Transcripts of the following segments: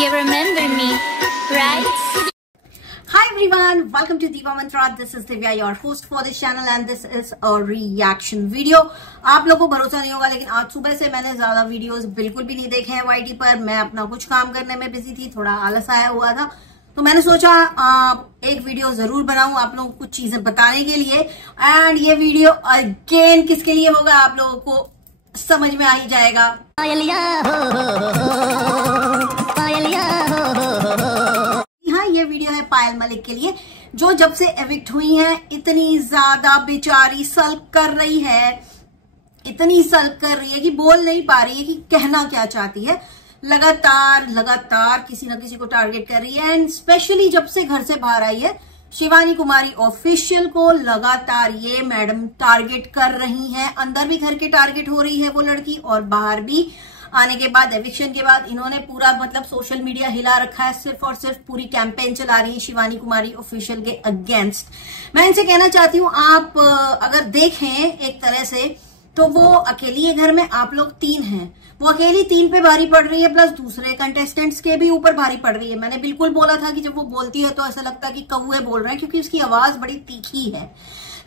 You remember me, right? Hi everyone, welcome to Diva Mantra. This is Divya, your host for this channel, and this is a reaction video. आप लोगों को भरोसा नहीं होगा, लेकिन आज सुबह से मैंने ज्यादा वीडियोस बिल्कुल भी नहीं देखे हैं YT पर। मैं अपना कुछ काम करने में बिजी थी, थोड़ा आलस आया हुआ था, तो मैंने सोचा एक वीडियो जरूर बनाऊं आप लोगों को कुछ चीजें बताने के लिए। एंड ये वीडियो अगेन किसके लिए होगा आप लोगों को समझ में आ ही जाएगा। हाँ, ये वीडियो है पायल मलिक के लिए, जो जब से एविक्ट हुई हैं इतनी ज्यादा बेचारी सल्क कर रही है, इतनी सल्क कर रही है कि बोल नहीं पा रही है कि कहना क्या चाहती है। लगातार किसी ना किसी को टारगेट कर रही है। एंड स्पेशली जब से घर से बाहर आई है, शिवानी कुमारी ऑफिशियल को लगातार ये मैडम टारगेट कर रही हैं। अंदर भी घर के टारगेट हो रही है वो लड़की, और बाहर भी आने के बाद, एविक्शन के बाद इन्होंने पूरा मतलब सोशल मीडिया हिला रखा है। सिर्फ और सिर्फ पूरी कैंपेन चला रही है शिवानी कुमारी ऑफिशियल के अगेंस्ट। मैं इनसे कहना चाहती हूँ, आप अगर देखें एक तरह से तो वो अकेली है घर में, आप लोग 3 हैं, वो अकेली 3 पे भारी पड़ रही है, प्लस दूसरे कंटेस्टेंट्स के भी ऊपर भारी पड़ रही है। मैंने बिल्कुल बोला था कि जब वो बोलती है तो ऐसा लगता है कि कौवे बोल रहे हैं, क्योंकि उसकी आवाज बड़ी तीखी है,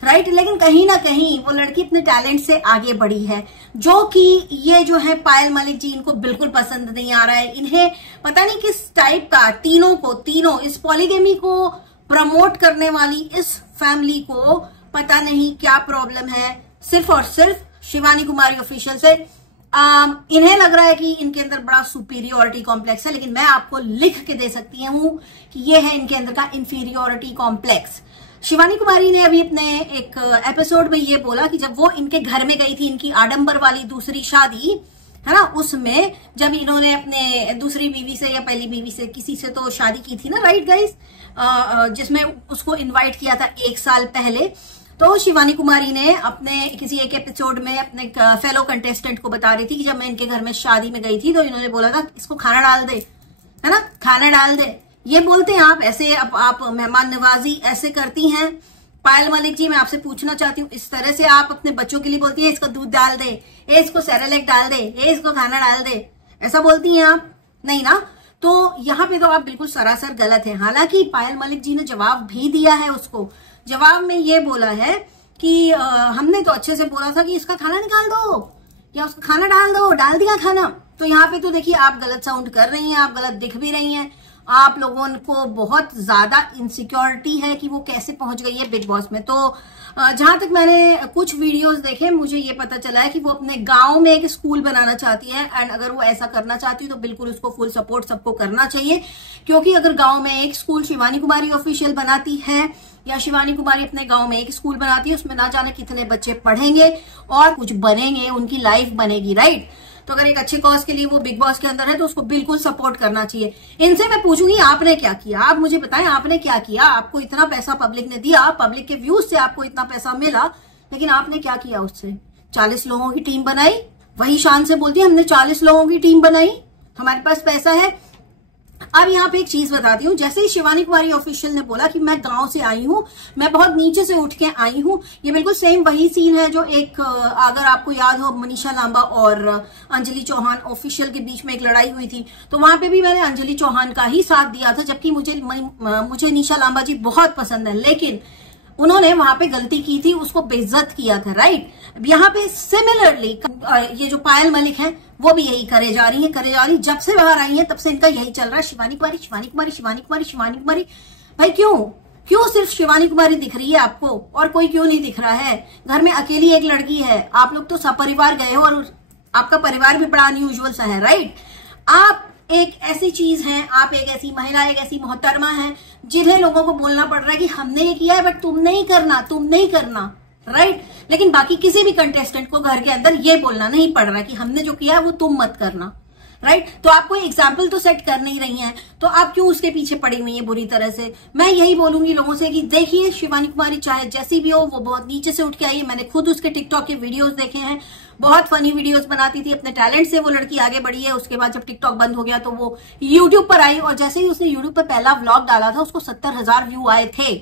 राइट। लेकिन कहीं ना कहीं वो लड़की अपने टैलेंट से आगे बढ़ी है, जो कि ये जो है पायल मलिक जी, इनको बिल्कुल पसंद नहीं आ रहा है। इन्हें पता नहीं किस टाइप का, तीनों इस पॉलीगेमी को प्रमोट करने वाली इस फैमिली को पता नहीं क्या प्रॉब्लम है, सिर्फ और सिर्फ शिवानी कुमारी ऑफिशियल से। इन्हें लग रहा है कि इनके अंदर बड़ा सुपीरियोरिटी कॉम्प्लेक्स है, लेकिन मैं आपको लिख के दे सकती हूं कि ये है इनके अंदर का इंफीरियोरिटी कॉम्प्लेक्स। शिवानी कुमारी ने अभी अपने एक एपिसोड में ये बोला कि जब वो इनके घर में गई थी, इनकी आडंबर वाली दूसरी शादी है ना, उसमें जब इन्होंने अपने दूसरी बीवी से या पहली बीवी से किसी से तो शादी की थी ना, राइट गाइस, जिसमें उसको इन्वाइट किया था 1 साल पहले। तो शिवानी कुमारी ने अपने किसी एक एपिसोड में अपने फेलो कंटेस्टेंट को बता रही थी कि जब मैं इनके घर में शादी में गई थी तो इन्होंने बोला था इसको खाना डाल दे, है ना, खाना डाल दे। ये बोलते हैं आप ऐसे, आप मेहमान नवाजी ऐसे करती हैं पायल मलिक जी। मैं आपसे पूछना चाहती हूँ, इस तरह से आप अपने बच्चों के लिए बोलती है इसको दूध डाल दे, इसको सेरेलैक डाल दे, इसको खाना डाल दे, ऐसा बोलती हैं आप? नहीं ना। तो यहाँ पे तो आप बिल्कुल सरासर गलत है। हालांकि पायल मलिक जी ने जवाब भी दिया है उसको। जवाब में ये बोला है कि हमने तो अच्छे से बोला था कि इसका खाना निकाल दो या उसका खाना डाल दो, डाल दिया खाना। तो यहाँ पे तो देखिए आप गलत साउंड कर रही हैं, आप गलत दिख भी रही हैं। आप लोगों को बहुत ज्यादा इनसिक्योरिटी है कि वो कैसे पहुंच गई है बिग बॉस में। तो जहां तक मैंने कुछ वीडियोस देखे, मुझे ये पता चला है कि वो अपने गांव में एक स्कूल बनाना चाहती है। एंड अगर वो ऐसा करना चाहती है तो बिल्कुल उसको फुल सपोर्ट सबको करना चाहिए, क्योंकि अगर गांव में एक स्कूल शिवानी कुमारी ऑफिशियल बनाती है या शिवानी कुमारी अपने गांव में एक स्कूल बनाती है, उसमें ना जाने कितने बच्चे पढ़ेंगे और कुछ बनेंगे, उनकी लाइफ बनेगी, राइट। तो अगर एक अच्छे कॉज के लिए वो बिग बॉस के अंदर है तो उसको बिल्कुल सपोर्ट करना चाहिए। इनसे मैं पूछूंगी आपने क्या किया, आप मुझे बताएं आपने क्या किया। आपको इतना पैसा पब्लिक ने दिया, पब्लिक के व्यूज से आपको इतना पैसा मिला, लेकिन आपने क्या किया उससे? 40 लोगों की टीम बनाई, वही शान से बोलती है हमने 40 लोगों की टीम बनाई, हमारे पास पैसा है। अब यहाँ पे एक चीज बताती हूँ, जैसे ही शिवानी कुमारी ऑफिशियल ने बोला कि मैं गांव से आई हूँ, मैं बहुत नीचे से उठ के आई हूँ, ये बिल्कुल सेम वही सीन है जो एक, अगर आपको याद हो, मनीषा लांबा और अंजलि चौहान ऑफिशियल के बीच में एक लड़ाई हुई थी। तो वहां पे भी मैंने अंजलि चौहान का ही साथ दिया था, जबकि मुझे निशा लांबा जी बहुत पसंद है, लेकिन उन्होंने वहां पे गलती की थी, उसको बेइज्जत किया था, राइट। यहाँ पे सिमिलरली ये जो पायल मलिक है वो भी यही करे जा रही है। जब से बाहर आई है तब से इनका यही चल रहा है, शिवानी कुमारी शिवानी कुमारी शिवानी कुमारी शिवानी कुमारी। भाई क्यों सिर्फ शिवानी कुमारी दिख रही है आपको, और कोई क्यों नहीं दिख रहा है? घर में अकेली एक लड़की है, आप लोग तो सपरिवार गए हो और आपका परिवार भी बड़ा अनयूजुअल सा है, राइट। आप एक ऐसी चीज है, आप एक ऐसी महिला, एक ऐसी मोहतरमा है जिन्हें लोगों को बोलना पड़ रहा है कि हमने ये किया है बट तुम नहीं करना, राइट। लेकिन बाकी किसी भी कंटेस्टेंट को घर के अंदर ये बोलना नहीं पड़ रहा कि हमने जो किया है वो तुम मत करना, राइट। तो आप कोई एग्जाम्पल तो सेट कर नहीं रही हैं, तो आप क्यों उसके पीछे पड़ी हुई हैं बुरी तरह से? मैं यही बोलूंगी लोगों से कि देखिए शिवानी कुमारी चाहे जैसी भी हो, वो बहुत नीचे से उठ के आई है। मैंने खुद उसके टिकटॉक के वीडियोस देखे हैं, बहुत फनी वीडियोस बनाती थी, अपने टैलेंट से वो लड़की आगे बढ़ी है। उसके बाद जब टिकटॉक बंद हो गया तो वो यूट्यूब पर आई, और जैसे ही उसने यूट्यूब पर पहला व्लॉग डाला था उसको 70,000 व्यू आए थे,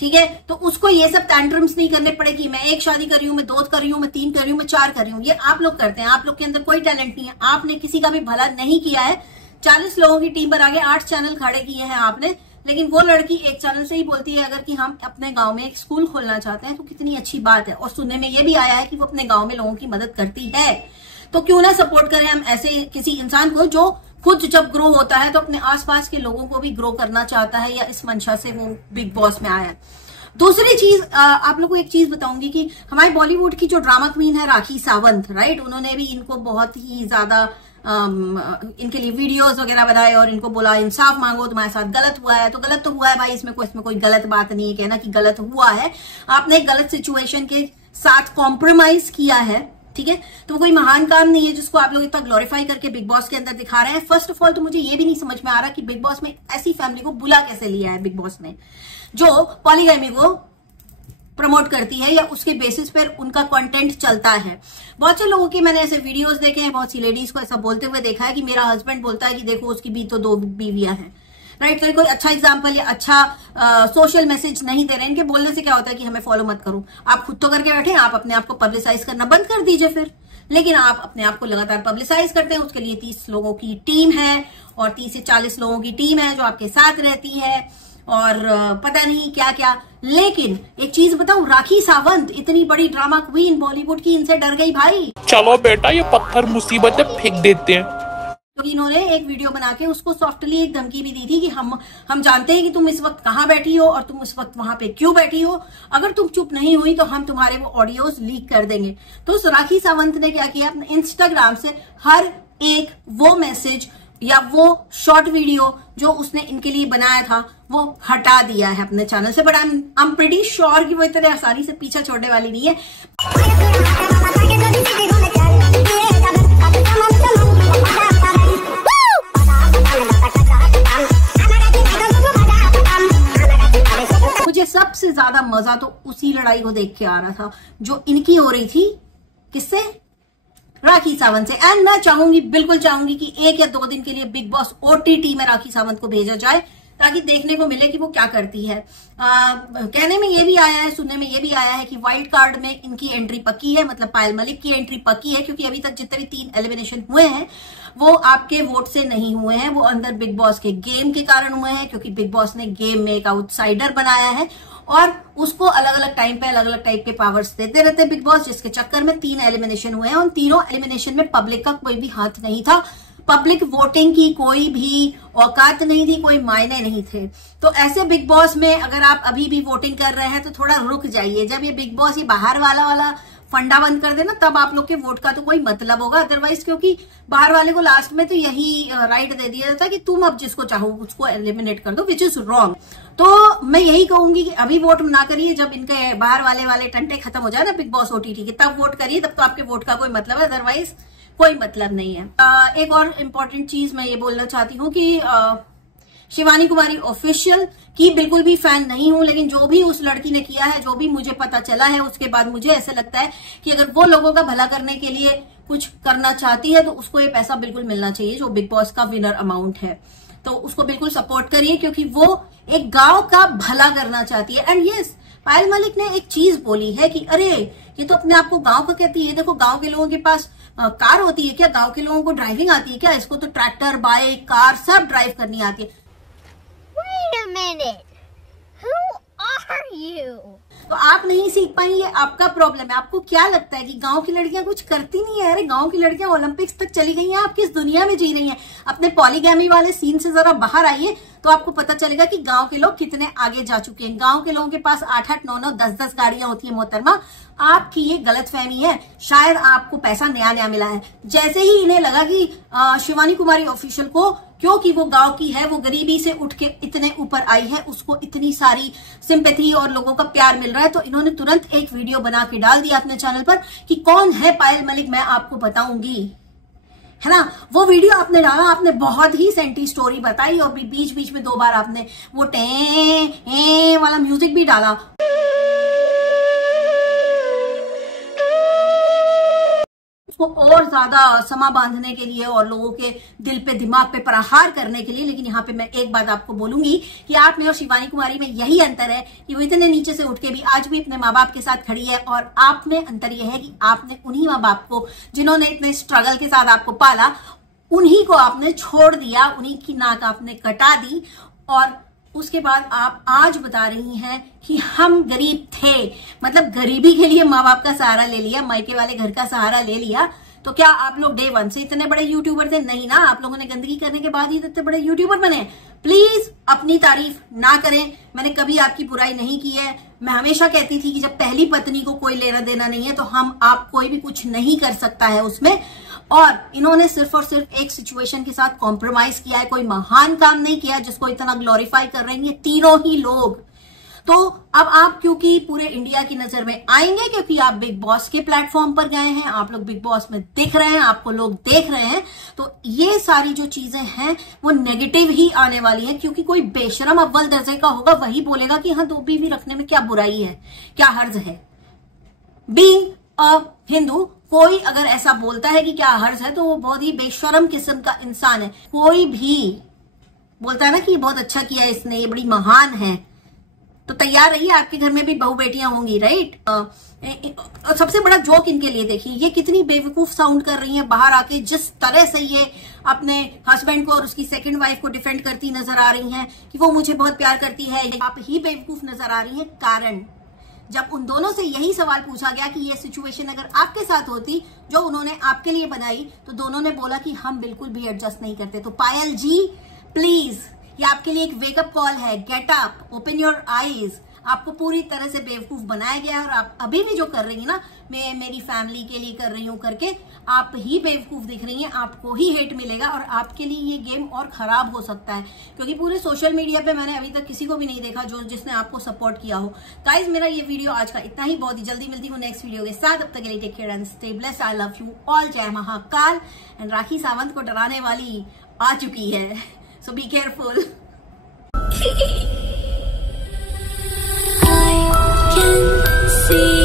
ठीक है। तो उसको ये सब टैंट्रम्स नहीं करने पड़े कि मैं 1 शादी कर रही हूं, मैं 2 कर रही हूं, मैं 3 कर रही हूं, मैं 4 कर रही हूं। ये आप लोग करते हैं, आप लोग के अंदर कोई टैलेंट नहीं है, आपने किसी का भी भला नहीं किया है, 40 लोगों की टीम बना के 8 चैनल खड़े किए हैं आपने, लेकिन वो लड़की एक चैनल से ही बोलती है अगर कि हम अपने गांव में एक स्कूल खोलना चाहते हैं तो कितनी अच्छी बात है। और सुनने में ये भी आया है कि वो अपने गांव में लोगों की मदद करती है। तो क्यों ना सपोर्ट करें हम ऐसे किसी इंसान को जो खुद जब ग्रो होता है तो अपने आसपास के लोगों को भी ग्रो करना चाहता है, या इस मंशा से वो बिग बॉस में आया है। दूसरी चीज, आप लोगों को एक चीज बताऊंगी कि हमारे बॉलीवुड की जो ड्रामा क्वीन है राखी सावंत, राइट, उन्होंने भी इनको बहुत ही ज्यादा इनके लिए वीडियोस वगैरह बनाए और इनको बोला इंसाफ मांगो, तुम्हारे साथ गलत हुआ है। तो गलत तो हुआ है भाई, इसमें कोई गलत बात नहीं है कहना कि गलत हुआ है। आपने एक गलत सिचुएशन के साथ कॉम्प्रोमाइज किया है, ठीक है, तो कोई महान काम नहीं है जिसको आप लोग इतना ग्लोरीफाई करके बिग बॉस के अंदर दिखा रहे हैं। फर्स्ट ऑफ ऑल तो मुझे ये भी नहीं समझ में आ रहा कि बिग बॉस में ऐसी फैमिली को बुला कैसे लिया है बिग बॉस ने जो पॉलीगैमी को प्रमोट करती है या उसके बेसिस पर उनका कंटेंट चलता है। बहुत से लोगों के मैंने ऐसे वीडियोस देखे हैं, बहुत सी लेडीज को ऐसा बोलते हुए देखा है कि मेरा हस्बैंड बोलता है कि देखो उसकी भी तो 2 बीवियां हैं, राइट। तो कोई अच्छा एग्जाम्पल या अच्छा सोशल मैसेज नहीं दे रहे। इनके बोलने से क्या होता है कि हमें फॉलो मत करो, आप खुद तो करके बैठे, आप अपने आप को पब्लिसाइज करना बंद कर दीजिए फिर। लेकिन आप अपने आप को लगातार पब्लिसाइज करते हैं, उसके लिए 30 लोगों की टीम है और 30 से 40 लोगों की टीम है जो आपके साथ रहती है और पता नहीं क्या क्या। लेकिन एक चीज बताऊं, राखी सावंत इतनी बड़ी ड्रामा क्वीन बॉलीवुड की, इनसे डर गई भाई। चलो बेटा ये पत्थर मुसीबतें फेंक देते हैं। तो इन्होंने एक वीडियो बना के उसको सॉफ्टली एक धमकी भी दी थी कि हम जानते हैं कि तुम इस वक्त कहां बैठी हो और तुम इस वक्त वहां पे क्यों बैठी हो, अगर तुम चुप नहीं हुई तो हम तुम्हारे वो ऑडियोज लीक कर देंगे। तो उस राखी सावंत ने क्या किया, अपने इंस्टाग्राम से हर एक वो मैसेज या वो शॉर्ट वीडियो जो उसने इनके लिए बनाया था वो हटा दिया है अपने चैनल से। But I am pretty sure कि वो इतने आसानी से पीछा छोड़ने वाली नहीं है। मुझे सबसे ज्यादा मजा तो उसी लड़ाई को देख के आ रहा था जो इनकी हो रही थी, किससे, राखी सावंत से। एंड मैं चाहूंगी, बिल्कुल चाहूंगी कि 1 या 2 दिन के लिए बिग बॉस OTT में राखी सावंत को भेजा जाए ताकि देखने को मिले कि वो क्या करती है। कहने में ये भी आया है, सुनने में ये भी आया है कि वाइल्ड कार्ड में इनकी एंट्री पक्की है, मतलब पायल मलिक की एंट्री पक्की है, क्योंकि अभी तक जितने भी 3 एलिमिनेशन हुए हैं वो आपके वोट से नहीं हुए हैं, वो अंदर बिग बॉस के गेम के कारण हुए हैं, क्योंकि बिग बॉस ने गेम में एक आउटसाइडर बनाया है और उसको अलग अलग टाइम पे अलग अलग टाइप के पावर्स देते रहते हैं बिग बॉस, जिसके चक्कर में 3 एलिमिनेशन हुए हैं। उन तीनों एलिमिनेशन में पब्लिक का कोई भी हाथ नहीं था, पब्लिक वोटिंग की कोई भी औकात नहीं थी, कोई मायने नहीं थे। तो ऐसे बिग बॉस में अगर आप अभी भी वोटिंग कर रहे हैं तो थोड़ा रुक जाइए। जब ये बिग बॉस ये बाहर वाला फंडा बंद कर देना तब आप लोग के वोट का तो कोई मतलब होगा। अदरवाइज क्योंकि बाहर वाले को लास्ट में तो यही राइट दे दिया जाता है कि तुम अब जिसको चाहो उसको एलिमिनेट कर दो, विच इज रॉन्ग। तो मैं यही कहूंगी कि अभी वोट ना करिए, जब इनके बाहर वाले टंटे खत्म हो जाए ना बिग बॉस OTT के, तब वोट करिए, तब तो आपके वोट का कोई मतलब है, अदरवाइज कोई मतलब नहीं है। एक और इम्पोर्टेंट चीज मैं ये बोलना चाहती हूँ कि शिवानी कुमारी ऑफिशियल की बिल्कुल भी फैन नहीं हूं, लेकिन जो भी उस लड़की ने किया है, जो भी मुझे पता चला है, उसके बाद मुझे ऐसा लगता है कि अगर वो लोगों का भला करने के लिए कुछ करना चाहती है तो उसको ये पैसा बिल्कुल मिलना चाहिए जो बिग बॉस का विनर अमाउंट है। तो उसको बिल्कुल सपोर्ट करिए क्योंकि वो एक गांव का भला करना चाहती है। एंड यस, पायल मलिक ने एक चीज बोली है कि अरे ये तो अपने आप को गांव का कहती है, देखो गांव के लोगों के पास कार होती है क्या, गांव के लोगों को ड्राइविंग आती है क्या, इसको तो ट्रैक्टर, बाइक, कार सब ड्राइव करनी आती है। Wait a minute. Who are you? तो आप नहीं सीख पाई, ये आपका प्रॉब्लम है। आपको क्या लगता है कि गांव की लड़कियां कुछ करती नहीं है? अरे गांव की लड़कियां ओलंपिक्स तक चली गई हैं, आप किस दुनिया में जी रही हैं? अपने पॉलीगैमी वाले सीन से जरा बाहर आइए तो आपको पता चलेगा कि गांव के लोग कितने आगे जा चुके हैं। गांव के लोगों के पास 8-8, 9-9, 10-10 गाड़ियां होती है मोहतरमा। आपकी ये गलतफहमी है, शायद आपको पैसा नया मिला है। जैसे ही इन्हें लगा कि शिवानी कुमारी ऑफिशियल को, क्योंकि वो गांव की है, वो गरीबी से उठ के इतने ऊपर आई है, उसको इतनी सारी सिंपैथी और लोगों का प्यार मिल रहा है, तो इन्होंने तुरंत एक वीडियो बना के डाल दिया अपने चैनल पर कि कौन है पायल मलिक, मैं आपको बताऊंगी, है ना। वो वीडियो आपने डाला, आपने बहुत ही सेंटी स्टोरी बताई और बीच बीच में 2 बार आपने वो टे वाला म्यूजिक भी डाला। उसको और ज्यादा समा बांधने के लिए और लोगों के दिल पे, दिमाग पे प्रहार करने के लिए। लेकिन यहाँ पे मैं एक बात आपको बोलूंगी कि आप में और शिवानी कुमारी में यही अंतर है कि वो इतने नीचे से उठ के भी आज भी अपने माँ बाप के साथ खड़ी है, और आप में अंतर यह है कि आपने उन्हीं माँ बाप को, जिन्होंने इतने स्ट्रगल के साथ आपको पाला, उन्हीं को आपने छोड़ दिया, उन्हीं की नाक आपने कटा दी, और उसके बाद आप आज बता रही हैं कि हम गरीब थे। मतलब गरीबी के लिए माँ बाप का सहारा ले लिया, मायके वाले घर का सहारा ले लिया। तो क्या आप लोग डे 1 से इतने बड़े यूट्यूबर थे? नहीं ना, आप लोगों ने गंदगी करने के बाद ही इतने बड़े यूट्यूबर बने। प्लीज अपनी तारीफ ना करें, मैंने कभी आपकी बुराई नहीं की है। मैं हमेशा कहती थी कि जब पहली पत्नी को कोई लेना देना नहीं है तो हम आप कोई भी कुछ नहीं कर सकता है उसमें। और इन्होंने सिर्फ और सिर्फ एक सिचुएशन के साथ कॉम्प्रोमाइज किया है, कोई महान काम नहीं किया जिसको इतना ग्लोरीफाई कर रहे हैं ये तीनों ही लोग। तो अब आप क्योंकि पूरे इंडिया की नजर में आएंगे, क्योंकि आप बिग बॉस के प्लेटफॉर्म पर गए हैं, आप लोग बिग बॉस में दिख रहे हैं, आपको लोग देख रहे हैं, तो ये सारी जो चीजें हैं वो नेगेटिव ही आने वाली है। क्योंकि कोई बेशरम अव्वल दर्जे का होगा वही बोलेगा कि हाँ 2 बीवी रखने में क्या बुराई है, क्या हर्ज है। बीइंग अ हिंदू, कोई अगर ऐसा बोलता है कि क्या हर्ज है तो वो बहुत ही बेशरम किस्म का इंसान है। कोई भी बोलता है ना कि बहुत अच्छा किया इसने, ये बड़ी महान है, तो तैयार रहिए, आपके घर में भी बहू बेटियां होंगी, राइट। सबसे बड़ा जोक इनके लिए देखिए, ये कितनी बेवकूफ साउंड कर रही हैं बाहर आके, जिस तरह से ये अपने हस्बैंड को और उसकी सेकंड वाइफ को डिफेंड करती नजर आ रही हैं कि वो मुझे बहुत प्यार करती है। आप ही बेवकूफ नजर आ रही हैं। कारण जब उन दोनों से यही सवाल पूछा गया कि ये सिचुएशन अगर आपके साथ होती जो उन्होंने आपके लिए बनाई, तो दोनों ने बोला कि हम बिल्कुल भी एडजस्ट नहीं करते। तो पायल जी प्लीज, ये आपके लिए एक वेकअप कॉल है। Get up, open your eyes. आपको पूरी तरह से बेवकूफ बनाया गया है और आप अभी भी जो कर रही हैं ना, मैं मेरी फैमिली के लिए कर रही हूं करके, आप ही बेवकूफ दिख रही हैं, आपको ही हेट मिलेगा और आपके लिए ये गेम और खराब हो सकता है। क्योंकि पूरे सोशल मीडिया पे मैंने अभी तक किसी को भी नहीं देखा जिसने आपको सपोर्ट किया हो। गाइस, मेरा ये वीडियो आज का इतना ही, बहुत ही जल्दी मिलती हूँ नेक्स्ट वीडियो के साथ। अब तक के लिए take care and stay blessed. I love you all. जय महाकाल। एंड राखी सावंत को डराने वाली आ चुकी है, so be careful. I can see